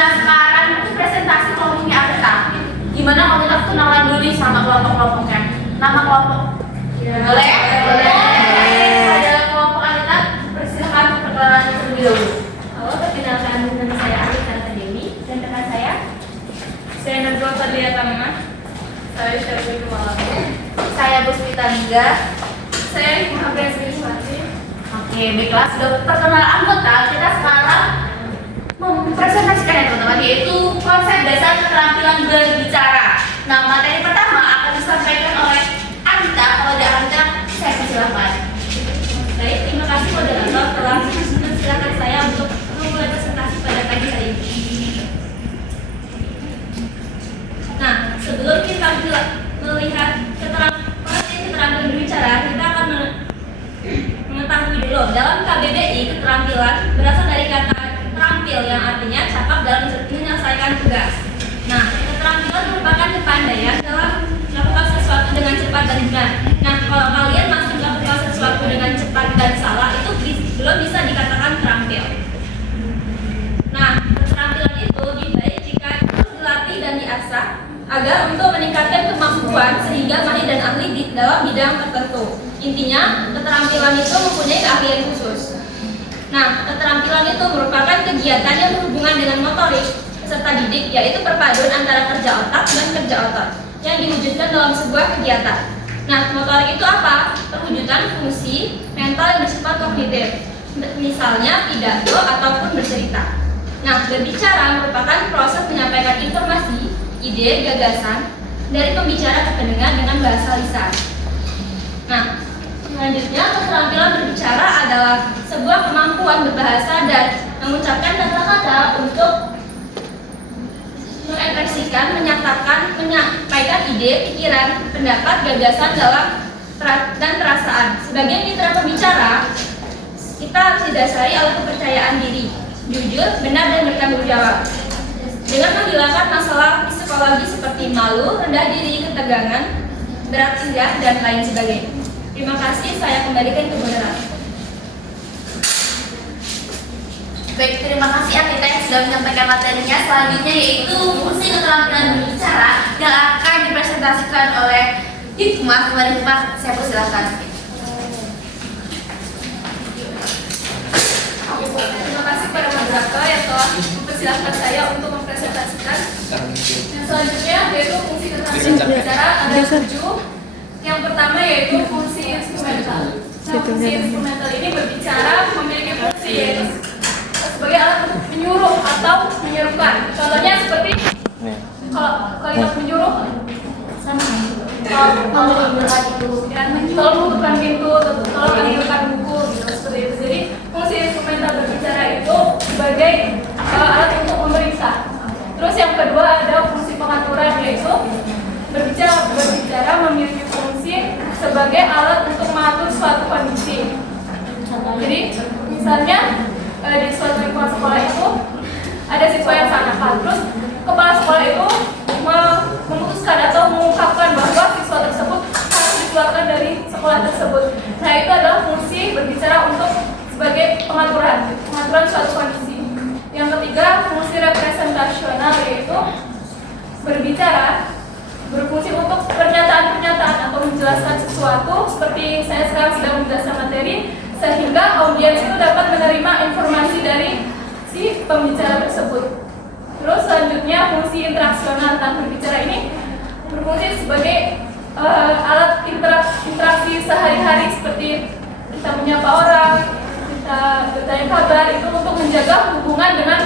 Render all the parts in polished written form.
Nah sekarang itu presentasi kelompoknya apa? Gimana kalau kita kenalan dulu nih sama kelompok-kelompoknya? Nama kelompok? Boleh? Boleh. Ada kelompok kita, persilakan perkenalan terlebih dahulu. Halo, perkenalkan nama saya Alisa Dewi dan rekan saya Najwa Fadlia Tamama. Saya Syariful Malam. Saya Busmita Liga. Saya Muhammad Sriswati. Oke, baiklah, sudah terkenal anggota. Kita sekarang mempresentasikan ya teman-teman, yaitu konsep dasar keterampilan berbicara. Nah, materi pertama akan disampaikan oleh Anita. Kalau ada Anita, saya persilakan. Baik, terima kasih moderator telah mempersilahkan saya untuk memulai presentasi pada pagi hari ini. Nah, sebelum kita melihat keterampilan berbicara, kita akan mengetahui dulu dalam KBBI keterampilan berasal dari kata terampil yang artinya cakap dalam menyelesaikan tugas. Nah, keterampilan merupakan kepandaian dalam melakukan sesuatu dengan cepat dan benar. Nah, kalau kalian masih melakukan sesuatu dengan cepat dan salah, itu belum bisa dikatakan terampil. Nah, keterampilan itu lebih baik jika terus dilatih dan diasah agar untuk meningkatkan kemampuan sehingga mahir dan ahli di dalam bidang tertentu. Intinya, keterampilan itu mempunyai keahlian khusus. Nah, keterampilan itu merupakan kegiatan yang berhubungan dengan motorik serta didik, yaitu perpaduan antara kerja otak dan kerja otot yang diwujudkan dalam sebuah kegiatan. Nah, motorik itu apa? Perwujudan fungsi mental yang bersifat kognitif, misalnya pidato ataupun bercerita. Nah, berbicara merupakan proses menyampaikan informasi, ide, gagasan dari pembicara ke pendengar dengan bahasa lisan. Nah, selanjutnya keterampilan berbicara adalah sebuah kemampuan berbahasa dan mengucapkan kata-kata untuk mengekspresikan, menyatakan, menyampaikan ide, pikiran, pendapat, gagasan dan perasaan. Sebagai mitra pembicara, kita harus didasari oleh kepercayaan diri, jujur, benar, dan bertanggung jawab. Dengan menghilangkan masalah psikologi seperti malu, rendah diri, ketegangan, berat indah, dan lain sebagainya. Terima kasih, saya kembalikan ke moderator. Baik, terima kasih Anita yang sudah menyampaikan materinya. Selanjutnya yaitu fungsi keterampilan berbicara yang akan dipresentasikan oleh Hikmah. Kemarin Hikmah, saya persilakan. Terima kasih para moderator yang telah mempersilahkan saya untuk mempresentasikan. Yang selanjutnya yaitu fungsi keterampilan berbicara ada 7. Yang pertama yaitu fungsi instrumental. Nah, fungsi instrumental ini berbicara memiliki fungsi yaitu sebagai alat untuk menyuruh atau menyerukan. Contohnya seperti kalau kalimat menyuruh sama tolong tutupkan pintu, tolong ambilkan buku, gitu, seperti itu. Jadi fungsi instrumental berbicara itu sebagai alat untuk memeriksa. Terus yang kedua ada fungsi pengaturan, yaitu berbicara memiliki fungsi sebagai alat untuk mengatur suatu kondisi. Jadi misalnya di suatu lingkungan sekolah itu ada siswa yang salah nakal, terus kepala sekolah itu memutuskan atau mengungkapkan bahwa siswa tersebut harus dikeluarkan dari sekolah tersebut. Nah, itu adalah fungsi berbicara untuk sebagai pengaturan suatu kondisi. Yang ketiga, fungsi representasional, yaitu berbicara berfungsi untuk pernyataan-pernyataan atau menjelaskan sesuatu seperti saya sekarang sedang menjelaskan materi, sehingga audiens itu dapat menerima informasi dari si pembicara tersebut. Terus selanjutnya fungsi interaksional tentang berbicara ini berfungsi sebagai alat interaksi sehari-hari seperti kita menyapa orang, kita bertanya kabar, itu untuk menjaga hubungan dengan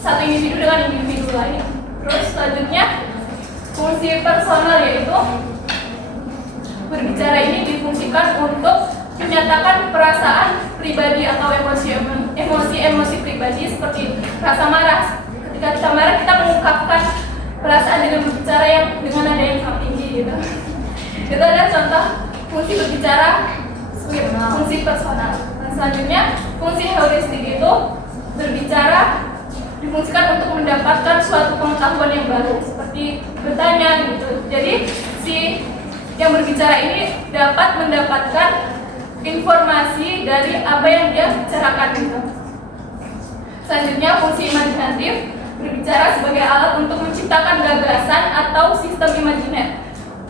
satu individu dengan individu lain. Terus selanjutnya fungsi personal, yaitu berbicara ini difungsikan untuk menyatakan perasaan pribadi atau emosi pribadi seperti rasa marah. Ketika kita marah, kita mengungkapkan perasaan dengan berbicara yang dengan nada yang sangat tinggi gitu. Itu adalah contoh fungsi berbicara sebagai fungsi personal. Dan selanjutnya fungsi heuristik itu berbicara difungsikan untuk mendapatkan suatu pengetahuan yang baru seperti bertanya gitu. Jadi si yang berbicara ini dapat mendapatkan informasi dari apa yang dia bicarakan gitu. Selanjutnya fungsi imajinatif berbicara sebagai alat untuk menciptakan gagasan atau sistem imajiner.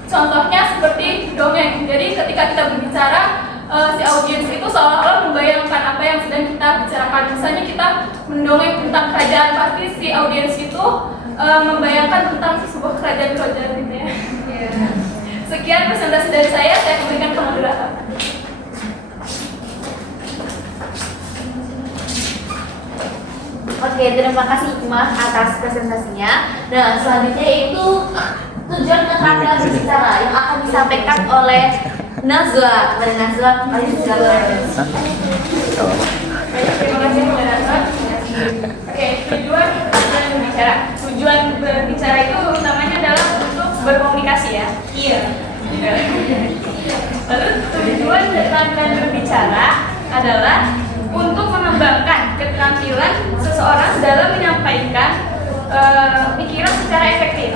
Contohnya seperti dongeng. Jadi ketika kita berbicara, si audiens itu seolah-olah membayangkan apa yang sedang kita bicarakan. Misalnya kita mendongeng tentang kerajaan, pasti si audiens itu membayangkan tentang sebuah kerajaan gitu ya. Sekian presentasi dari saya kembalikan ke moderator. Oke, terima kasih Hikmah atas presentasinya. Nah, selanjutnya itu tujuan keterampilan berbicara yang akan disampaikan oleh Nazwa. Kepada Nazwa, mari silakan. Terima kasih moderator. Oke, tujuan berbicara. Tujuan berbicara itu utamanya adalah untuk berkomunikasi ya. Iya. Lalu tujuan keterampilan berbicara adalah untuk mengembangkan keterampilan seseorang dalam menyampaikan pikiran secara efektif.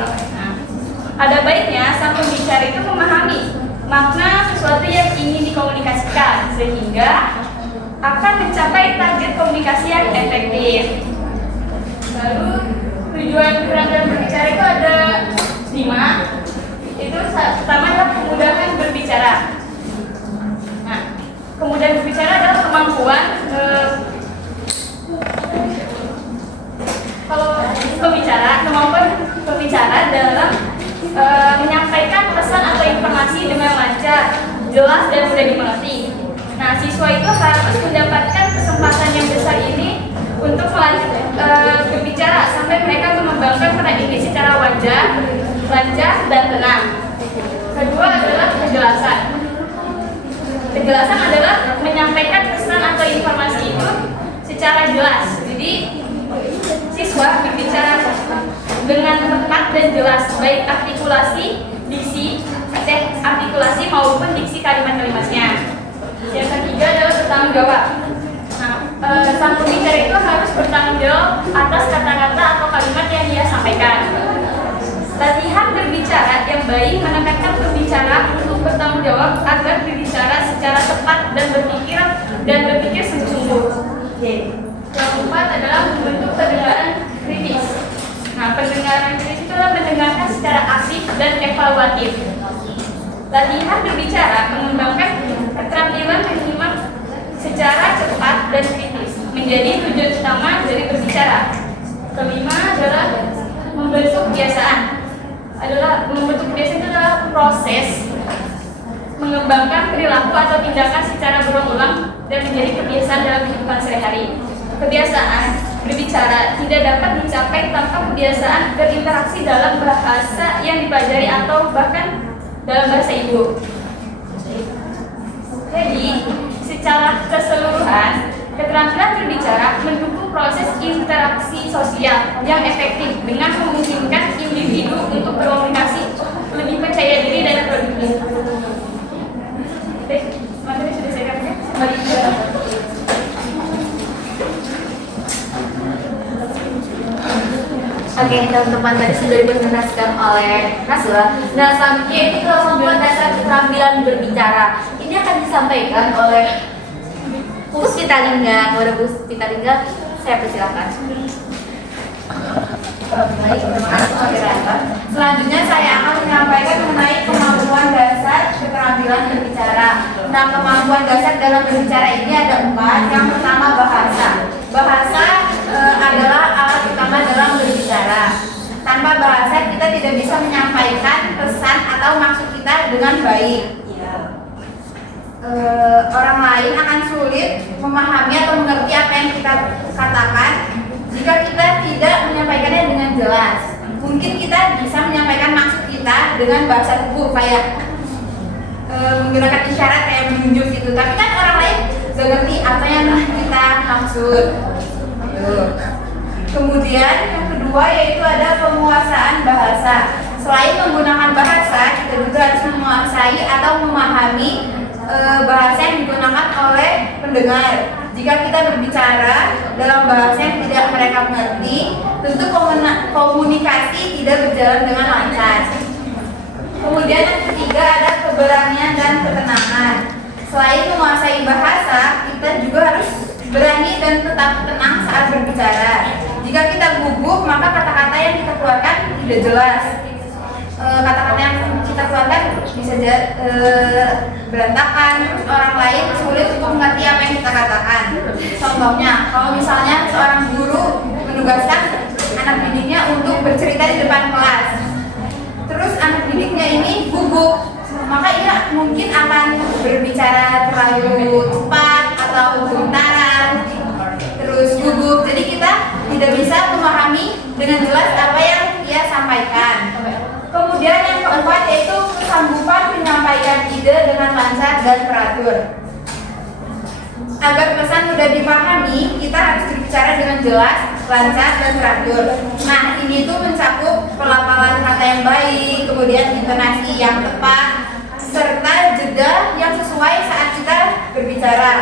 Ada baiknya sang pembicara itu memahami makna sesuatu yang ingin dikomunikasikan sehingga akan mencapai target komunikasi yang efektif. Lalu tujuan keterampilan berbicara itu ada 5. Itu pertama adalah kemudahan berbicara. Nah, kemudahan berbicara adalah kemampuan kemampuan pembicara dalam menyampaikan pesan atau informasi dengan lancar, jelas dan mudah dimengerti. Nah, siswa itu harus mendapatkan kesempatan yang besar ini untuk berbicara sampai mereka mengembangkan peran ini secara wajar, lancar dan tenang. Kedua adalah kejelasan. Kejelasan adalah menyampaikan pesan atau informasi itu secara jelas. Jadi siswa berbicara dengan tepat dan jelas, baik artikulasi maupun diksi kalimat-kalimatnya. Yang ketiga adalah bertanggung jawab. Nah, sang pembicara itu harus bertanggung jawab atas kata-kata atau kalimat yang dia sampaikan. Latihan berbicara yang baik menekankan pembicara untuk bertanggung jawab agar berbicara secara tepat dan berpikir sungguh-sungguh. Yang keempat adalah membentuk pendengaran kritis. Nah, pendengaran kritis itu adalah mendengarkan secara aktif dan evaluatif. Latihan berbicara mengembangkan keterampilan menyimak secara cepat dan kritis menjadi tujuan utama dari berbicara. Kelima adalah membentuk kebiasaan. Membentuk kebiasaan itu adalah proses mengembangkan perilaku atau tindakan secara berulang-ulang dan menjadi kebiasaan dalam kehidupan sehari-hari. Kebiasaan berbicara tidak dapat dicapai tanpa kebiasaan berinteraksi dalam bahasa yang dipelajari atau bahkan dalam bahasa ibu. Jadi, secara keseluruhan, keterampilan berbicara mendukung proses interaksi sosial yang efektif dengan memungkinkan individu untuk berkomunikasi lebih percaya diri dan produktif. Materi sudah saya katakan. Mari kita. Oke, teman-teman tadi sudah dipresentasikan oleh Nazwa. Nah, selanjutnya ini kemampuan dasar keterampilan berbicara. Ini akan disampaikan oleh Puspita Lingga. Kepada Puspita Lingga, saya persilakan. Baik, terima kasih moderator. Selanjutnya saya akan menyampaikan mengenai kemampuan dasar keterampilan berbicara. Nah, kemampuan dasar dalam berbicara ini ada 4. Yang pertama bahasa. Bahasa adalah alat utama dalam berbicara. Tanpa bahasa kita tidak bisa menyampaikan pesan atau maksud kita dengan baik. Orang lain akan sulit memahami atau mengerti apa yang kita katakan jika kita tidak menyampaikannya dengan jelas. Mungkin kita bisa menyampaikan maksud kita dengan bahasa tubuh kayak menggunakan isyarat kayak menunjuk gitu, tapi kan orang lain gak ngerti apa yang kita maksud. Kemudian yang kedua yaitu ada penguasaan bahasa. Selain menggunakan bahasa, kita juga harus menguasai atau memahami bahasa yang digunakan oleh pendengar. Jika kita berbicara dalam bahasa yang tidak mereka mengerti, tentu komunikasi tidak berjalan dengan lancar. Kemudian yang ketiga ada keberanian dan ketenangan. Selain menguasai bahasa, kita juga harus berani dan tetap tenang saat berbicara. Jika kita gugup, maka tidak jelas. Kata-kata yang kita keluarkan bisa berantakan, orang lain sulit untuk mengerti apa yang kita katakan. Contohnya, kalau misalnya seorang guru menugaskan anak didiknya untuk bercerita di depan kelas, terus anak didiknya ini gugup, maka ia mungkin akan berbicara terlalu cepat atau gemetaran, terus gugup. Jadi kita tidak bisa memahami dengan jelas apa yang ia sampaikan. Kemudian yang keempat yaitu kesanggupan menyampaikan ide dengan lancar dan teratur. Agar pesan mudah dipahami, kita harus berbicara dengan jelas, lancar, dan teratur. Nah, ini tuh mencakup pelafalan kata yang baik, kemudian intonasi yang tepat, serta jeda yang sesuai saat kita berbicara.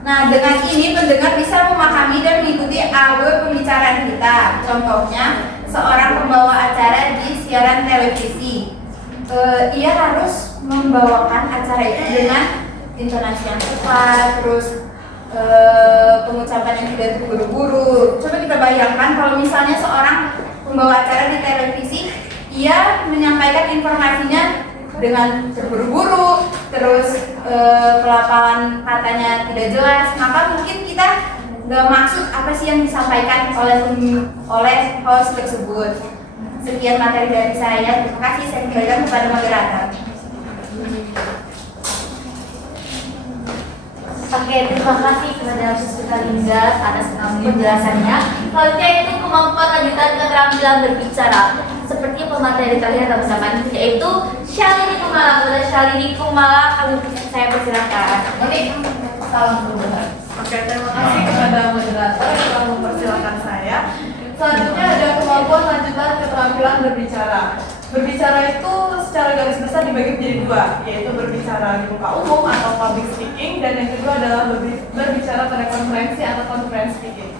Nah, dengan ini pendengar bisa memahami dan mengikuti alur pembicaraan kita. Contohnya, seorang pembawa acara di siaran televisi, ia harus membawakan acara itu dengan intonasi yang tepat, terus pengucapan yang tidak terburu-buru. Coba kita bayangkan kalau misalnya seorang pembawa acara di televisi, ia menyampaikan informasinya dengan terburu-buru, terus pelafalan katanya tidak jelas, maka mungkin kita nggak maksud apa sih yang disampaikan oleh host tersebut. Sekian materi dari saya. Terima kasih. Saya kembalikan kepada moderator. Oke, terima kasih kepada Siswita Linda atas penjelasannya. Selanjutnya itu kemampuan lanjutan keterampilan berbicara. Seperti pemateri terakhir teman-teman, yaitu Syalini Kumala. Kepada Syalini Kumala, saya persilakan. Oke, salam dulu. Oke, terima kasih kepada moderator yang telah mempersilahkan saya. Selanjutnya ada kemampuan lanjutan keterampilan berbicara. Berbicara itu secara garis besar dibagi menjadi dua, yaitu berbicara di muka umum atau public speaking, dan yang kedua adalah berbicara pada konferensi atau conference speaking.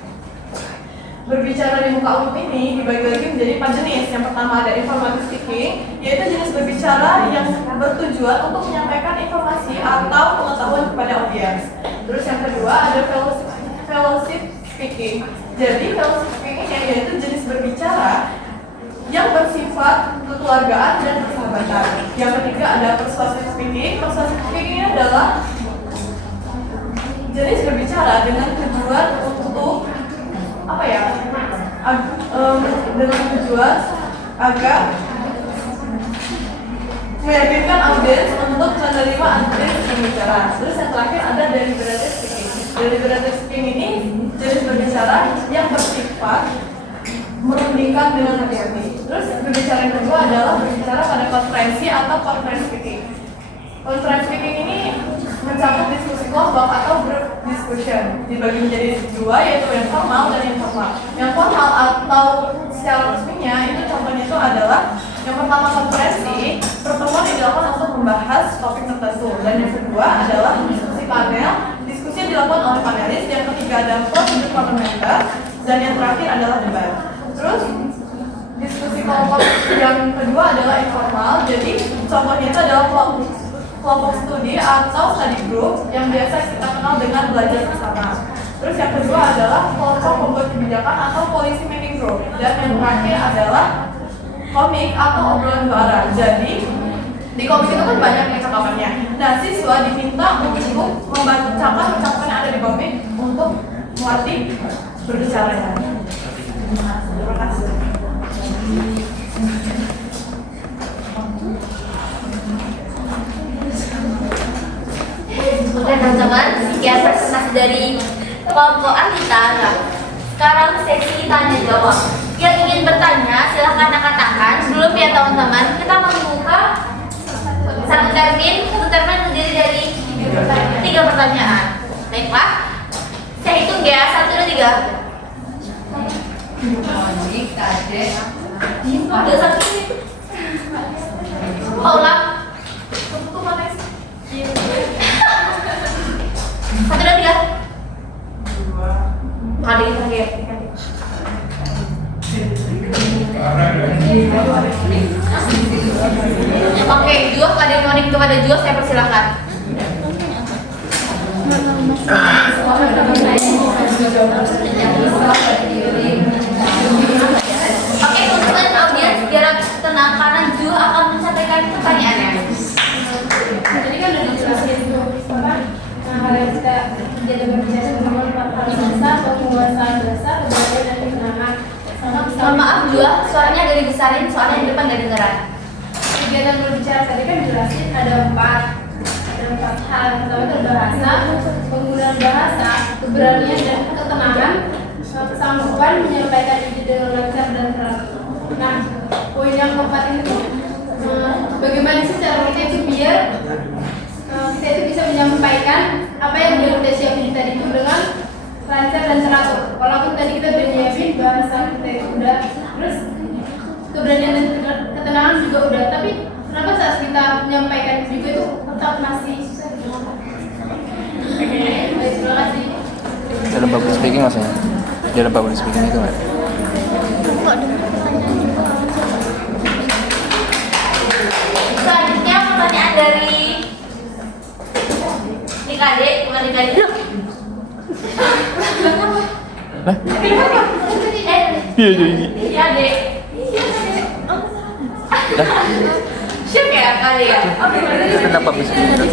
Berbicara di muka umum ini dibagi lagi menjadi 4 jenis. Yang pertama ada informative speaking, yaitu jenis berbicara yang bertujuan untuk menyampaikan informasi atau pengetahuan kepada audiens. Terus yang kedua ada fellowship speaking. Jadi fellowship speaking ini yaitu jenis berbicara yang bersifat kekeluargaan dan persahabatan. Yang ketiga ada persuasive speaking. Persuasive speaking ini adalah jenis berbicara dengan tujuan untuk dengan tujuan agar meyakinkan audiens untuk menerima audiens berbicara. Terus yang terakhir ada deliberative speaking. Deliberative speaking ini jenis berbicara yang bersifat merundingkan dengan hati-hati. Terus berbicara yang kedua adalah berbicara pada konferensi atau conference speaking. Conference speaking ini mencakup diskusi kelompok atau group discussion, dibagi menjadi dua, yaitu yang formal dan informal. Yang formal atau secara resminya itu contohnya itu adalah yang pertama konferensi, pertemuan dilakukan untuk membahas topik tertentu, dan yang kedua adalah diskusi panel, diskusi yang dilakukan oleh panelis, yang ketiga ada prosedur parlementer, dan yang terakhir adalah debat. Terus diskusi kelompok yang kedua adalah informal, jadi contohnya itu adalah kelompok studi atau study group yang biasa kita kenal dengan belajar bersama. Terus yang kedua adalah kelompok pembuat kebijakan atau policy making group, dan yang terakhir adalah komik atau obrolan suara. Jadi di komik itu kan banyak percakapannya. Nah, siswa diminta untuk membacakan percakapan yang ada di komik untuk melatih berbicaranya. Terima kasih. Oke teman-teman, sekian presentasi dari kelompok Anita. Sekarang sesi tanya jawab. Yang ingin bertanya silahkan katakan. Sebelum ya teman-teman, kita membuka satu termin terdiri dari 3 pertanyaan. Baik Pak, saya hitung ya, 1, 2, 3. Udah 1. Ulang. 1, 2, 3. Ada yang terakhir. Oke, Juh, ada yang mau kepada Juh, saya persilahkan. Oke, teman-teman audiens Mohon maaf juga, suaranya agak dibesarin, soalnya di depan gak dengeran. Kegiatan berbicara tadi kan jelasin ada empat hal. Pertama itu bahasa, penggunaan bahasa, keberanian dan ketenangan, kesanggupan menyampaikan ide dengan lancar dan teratur. Nah, poin yang keempat ini tuh bagaimana sih cara kita itu biar kita itu bisa menyampaikan apa yang udah kita siapin tadi itu dengan lancar dan teratur. Walaupun tadi kita udah nyiapin bahasa kita itu udah, terus keberanian dan ketenangan juga udah, tapi kenapa saat kita menyampaikan juga itu tetap masih susah? Baik, terima kasih. Dalam public speaking maksudnya? Dalam public speaking itu nggak? Selanjutnya pertanyaan dari Nikade, bukan Nikade. Lah? Iya jadi. Iya deh. Lah? Syuk ya kali ya. Itu tentang public speaking itu.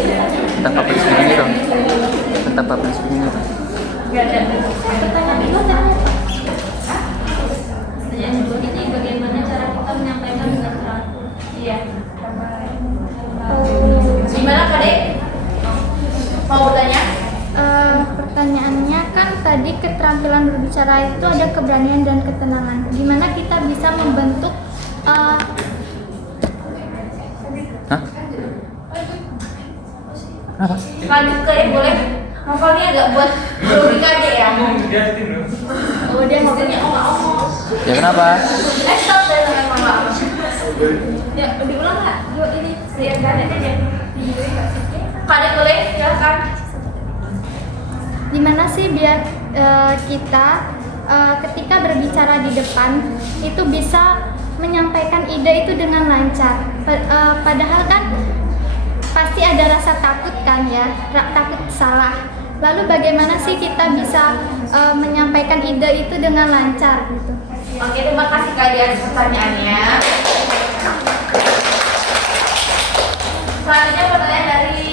Tentang public speaking itu. Tentang public speaking itu. Gak ada. Pertanyaan kedua ini bagaimana cara kita menyampaikan dengan teratur. Iya. Gimana Kade? Mau bertanya? Pertanyaannya kan tadi keterampilan berbicara itu ada keberanian dan ketenangan. Gimana kita bisa membentuk Hah? Apa? Lanjut ke ya boleh. Novelnya agak buat Bro Kade ya. Oh dia ngomongnya omong-omong. Ya kenapa? Stop deh dengan mama. Ya, diulang nggak? Yuk ini. Lihat Kade aja. Kade boleh silakan. gimana sih biar kita ketika berbicara di depan itu bisa menyampaikan ide itu dengan lancar. Padahal kan pasti ada rasa takut kan ya, takut salah. Lalu bagaimana sih kita bisa menyampaikan ide itu dengan lancar gitu? Oke, terima kasih Kak Dia atas pertanyaannya. Selanjutnya pertanyaan dari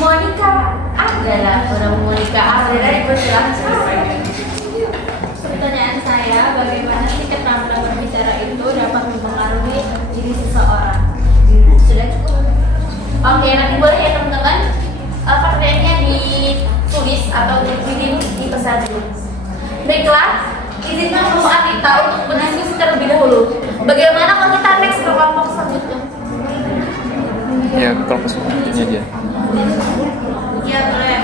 Monica adalah orang Monica Adela dipersilahkan. Pertanyaan saya, bagaimana sih keterampilan berbicara itu dapat mempengaruhi diri seseorang? Sudah cukup. Oke, nanti boleh ya teman-teman pertanyaannya ditulis atau dipesan dulu. Baiklah, izinkan Bu Anita untuk berdiskusi terlebih dahulu. Bagaimana kalau kita next ke kelompok selanjutnya? Ya kalau selanjutnya dia. Iya boleh.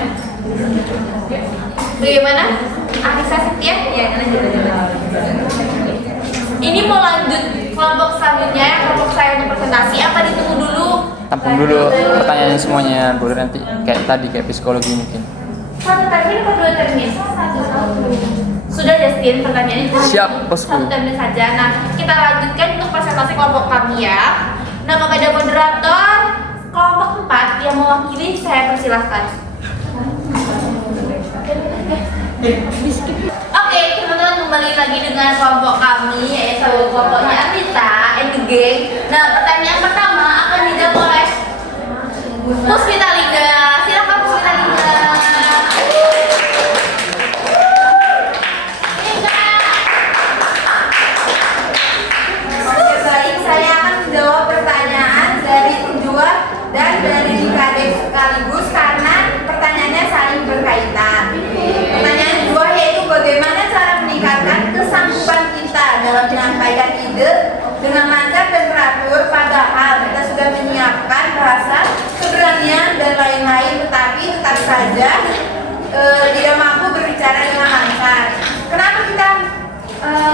Bagaimana? Anissa Setia? Ya lanjut. Ini mau lanjut kelompok selanjutnya, kelompok saya untuk presentasi. Apa ditunggu dulu? Tampung dulu pertanyaannya semuanya, boleh nanti kayak tadi kayak psikologi mungkin. Satu termin atau dua termin? Satu. Sudah Justin, pertanyaannya cuma Siap, bosku. satu termin saja. Nah, kita lanjutkan untuk presentasi kelompok kami ya. Nah, kepada moderator kelompok 4 yang mewakili saya persilahkan. Oke, teman-teman kembali lagi dengan kelompok kami yaitu kelompoknya Anita and the gang. Nah, pertanyaan pertama akan dijawab oleh Puspita Linda. Silakan Puspita Linda. Oke, baik, saya akan menjawab pertanyaan dari Unjua dan dari Kadek sekaligus karena pertanyaannya saling berkaitan. Pertanyaan kedua yaitu bagaimana cara meningkatkan kesanggupan kita dalam menyampaikan ide dengan lancar dan teratur, padahal kita sudah menyiapkan bahasa, keberanian dan lain-lain, tetapi tetap saja tidak mampu berbicara dengan lancar. Kenapa kita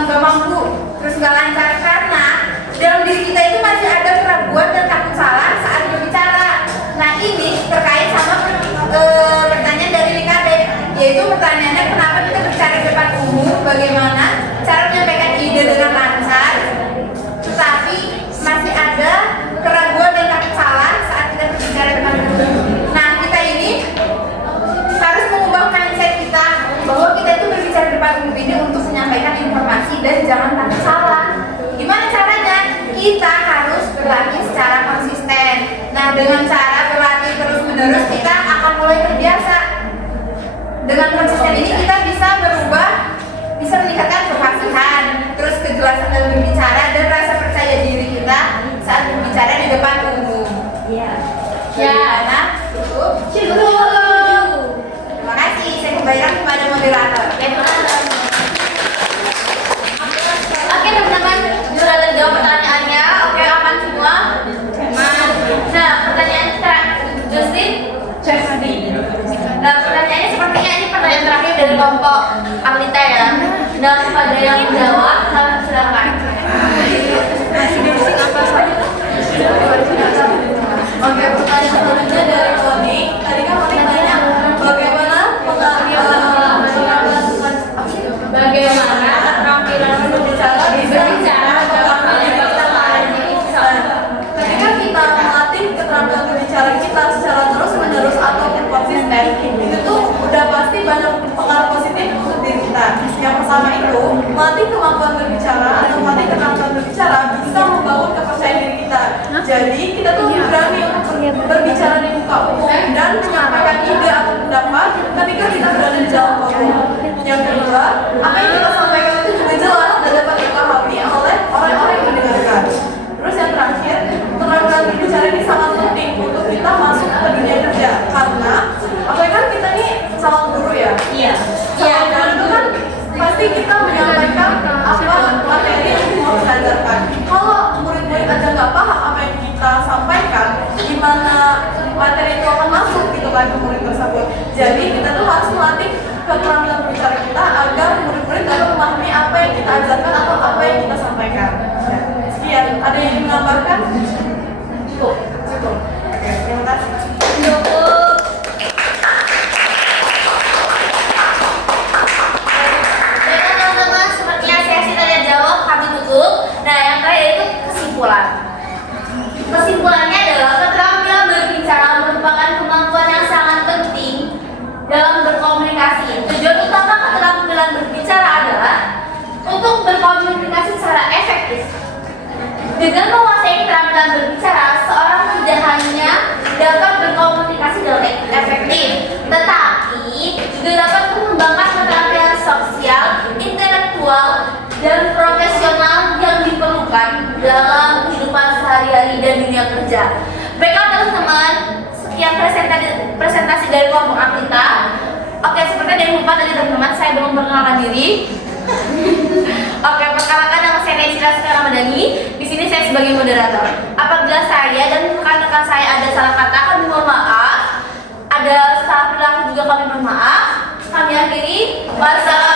nggak mampu terus nggak lancar? Karena dalam diri kita itu masih ada keraguan dan takut salah saat berbicara. Nah, ini terkait sama pertanyaan dari Nikade, yaitu pertanyaannya kenapa kita berbicara di depan umum, bagaimana cara menyampaikan ide dengan lancar tetapi masih ada keraguan dan takut salah saat kita berbicara di depan umum. Nah, kita ini harus mengubah mindset kita bahwa kita itu berbicara di depan umum ini untuk menyampaikan informasi dan jangan takut salah. Gimana caranya? Kita harus berlatih secara konsisten. Nah, dengan cara berlatih terus-menerus kita akan mulai terbiasa. Dengan konsisten ini kita bisa berubah, bisa meningkatkan kefasihan, terus ada yang menjawab? Silakan. Oke, pertanyaan selanjutnya dari Moni. Tadi kan Moni tanya bagaimana keterampilan berbicara bisa ketika kita melatih keterampilan berbicara kita secara terus-menerus ataupun konsisten, itu tuh udah pasti banyak pengaruh positif untuk diri kita. Yang pertama itu, melatih kemampuan berbicara atau melatih keterampilan berbicara bisa membangun kepercayaan diri kita. Jadi kita tuh berani untuk berbicara di muka umum dan menyampaikan ide atau pendapat ketika kita berada di dalam forum. Yang kedua, apa yang kita sampaikan itu juga jelas dan dapat dipahami oleh orang-orang yang mendengarkan. Terus yang terakhir, keterampilan berbicara ini sangat penting untuk kita masuk ke dunia kerja karena apalagi kan kita nih calon guru ya. Iya. Calon guru itu kan pasti kita menyampaikan apa materi yang mau kita ajarkan. Kalau murid-murid aja nggak paham apa yang kita sampaikan, gimana materi itu akan masuk gitu kan ke murid tersebut. Jadi kita tuh harus melatih keterampilan berbicara kita agar murid-murid dapat memahami apa yang kita ajarkan atau apa yang kita sampaikan. Ya. Sekian, ada yang ingin menambahkan? Cukup. Oke, terima kasih. Cukup. Baiklah teman-teman, sepertinya sesi tanya jawab kami tutup. Nah, yang terakhir itu kesimpulan. Kesimpulannya adalah keterampilan berbicara merupakan kemampuan yang sangat penting dalam berkomunikasi. Tujuan utama keterampilan berbicara adalah untuk berkomunikasi secara efektif. Dengan menguasai keterampilan berbicara, seorang tidak hanya dapat berkomunikasi dengan efektif, tetapi juga dapat mengembangkan keterampilan sosial, intelektual, dan profesional yang diperlukan dalam kehidupan sehari-hari dan dunia kerja. Baiklah teman-teman, sekian presentasi dari kelompok A kita. Oke, seperti yang lupa tadi teman-teman, saya belum perkenalkan diri. Oke, perkenalkan nama saya Naisila Ramadhani. Di sini saya sebagai moderator. Apabila saya dan rekan-rekan saya ada salah kata, kami mohon maaf. Ada salah perilaku juga kami mohon maaf. Kami akhiri. Wassalamualaikum.